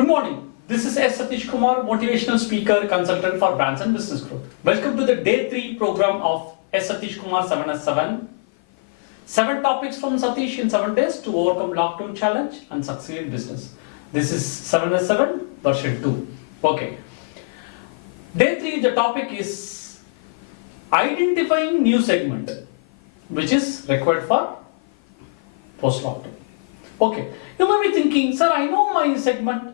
Good morning. This is S. Satish Kumar, motivational speaker, consultant for brands and business growth. Welcome to the day 3 program of S. Satish Kumar 7S7. 7 topics from Satish in 7 days to overcome lockdown challenge and succeed in business. This is 7S7 version 2. Okay. Day 3, the topic is identifying new segment, which is required for post-lockdown. Okay. You may be thinking, sir, I know my segment,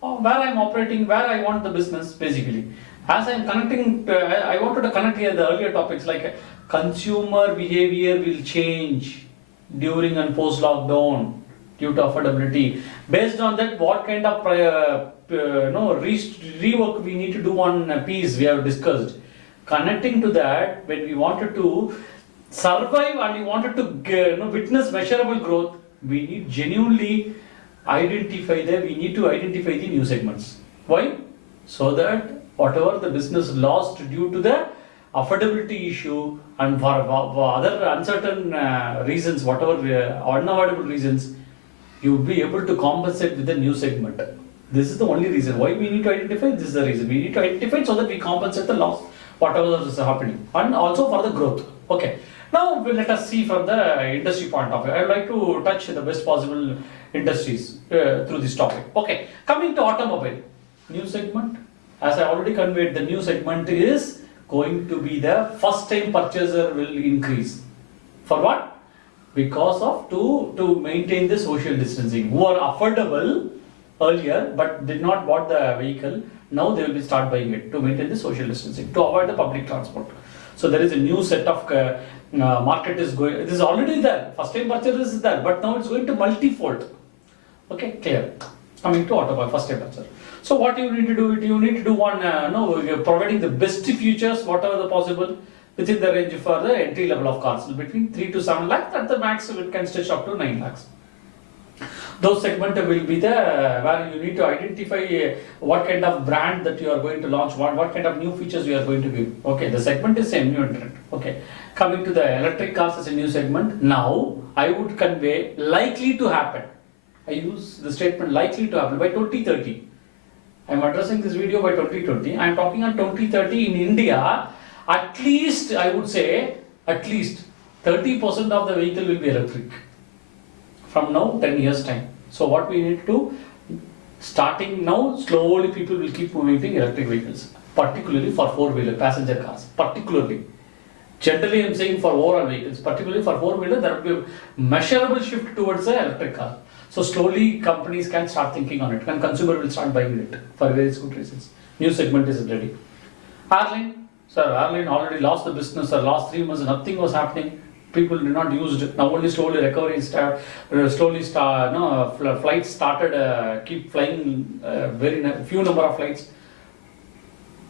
where I am operating, where I want the business, basically. As I am connecting, I wanted to connect here the earlier topics like consumer behavior will change during and post-lockdown due to affordability. Based on that, what kind of rework we need to do on piece we have discussed. Connecting to that, when we wanted to survive and we wanted to witness measurable growth, we need genuinely we need to identify the new segments. Why? So that whatever the business lost due to the affordability issue and for other uncertain reasons, whatever unavoidable reasons, you will be able to compensate with the new segment. This is the only reason why we need to identify. This is the reason we need to identify so that we compensate the loss, whatever is happening, and also for the growth. Okay. Now let us see from the industry point of view. I would like to touch the best possible industries through this topic. Okay, coming to automobile, new segment. As I already conveyed, the new segment is going to be the first time purchaser will increase. For what? Because of to maintain the social distancing. Who are affordable earlier but did not bought the vehicle, now they will start buying it to maintain the social distancing, to avoid the public transport. So there is a new set of market is going, it is already there, first time purchase is there, but now it's going to multi-fold. Okay, clear. Coming to automobile, first time purchase. So what you need to do, you need to do one, you're providing the best features, whatever the possible, within the range for the entry level of cars, between 3 to 7 lakhs, at the max it can stretch up to 9 lakhs. Those segment will be the where you need to identify what kind of brand that you are going to launch, what kind of new features you are going to give. Okay, the segment is same, new entrant. Okay, coming to the electric cars as a new segment. Now I would convey likely to happen. I use the statement likely to happen by 2030. I am addressing this video by 2020. I am talking on 2030 in India. At least I would say at least 30% of the vehicle will be electric. From now 10 years time. So what we need to do, starting now, slowly people will keep moving to electric vehicles, particularly for 4-wheeler passenger cars, particularly. Generally I am saying for overall vehicles, particularly for 4-wheeler, there will be a measurable shift towards the electric car. So slowly companies can start thinking on it and consumer will start buying it for various good reasons. New segment is ready. Airline, sir, airline already lost the business, sir, last 3 months nothing was happening. People did not use it. Now only slowly recovery flights started, keep flying, very few number of flights.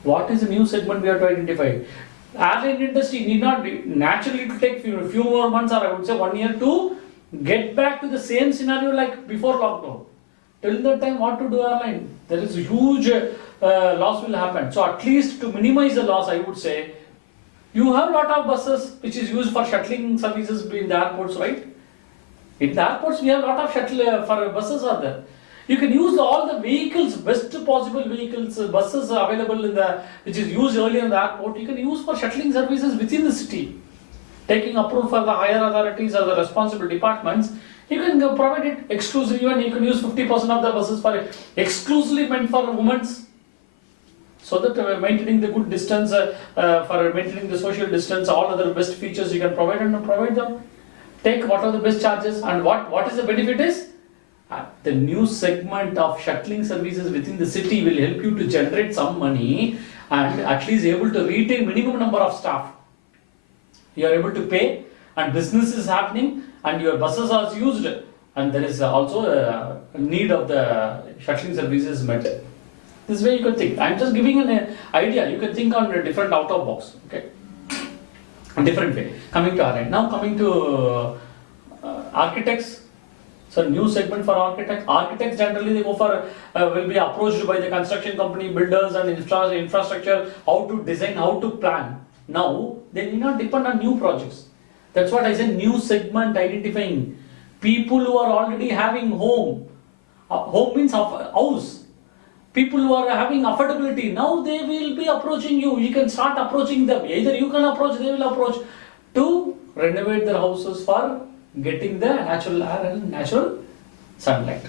What is the new segment we have to identify? Airline industry need not naturally to take few more months, or I would say 1 year to get back to the same scenario like before lockdown. Till that time, what to do airline? There is a huge loss will happen. So at least to minimize the loss, I would say, you have a lot of buses which is used for shuttling services in the airports, right? In the airports, we have a lot of shuttle for buses are there. You can use all the vehicles, best possible vehicles, buses available in the which is used earlier in the airport. You can use for shuttling services within the city. Taking approval for the higher authorities or the responsible departments, you can provide it exclusively. Even you can use 50% of the buses for exclusively meant for women's. So that maintaining the good distance, for maintaining the social distance, all other best features you can provide and provide them. Take what are the best charges and what is the benefit is? The new segment of shuttling services within the city will help you to generate some money and at least able to retain minimum number of staff. You are able to pay and business is happening and your buses are used and there is also a need of the shuttling services met. This way you can think. I am just giving an idea. You can think on a different out of box. Okay, a different way. Coming to R&D. Now coming to architects. So new segment for architects. Architects generally they go for will be approached by the construction company, builders and infrastructure, how to design, how to plan. Now they need not depend on new projects. That's what I said. New segment identifying people who are already having home Home means house. People who are having affordability, now they will be approaching you. You can start approaching them. Either you can approach, they will approach to renovate their houses for getting the natural air and natural sunlight.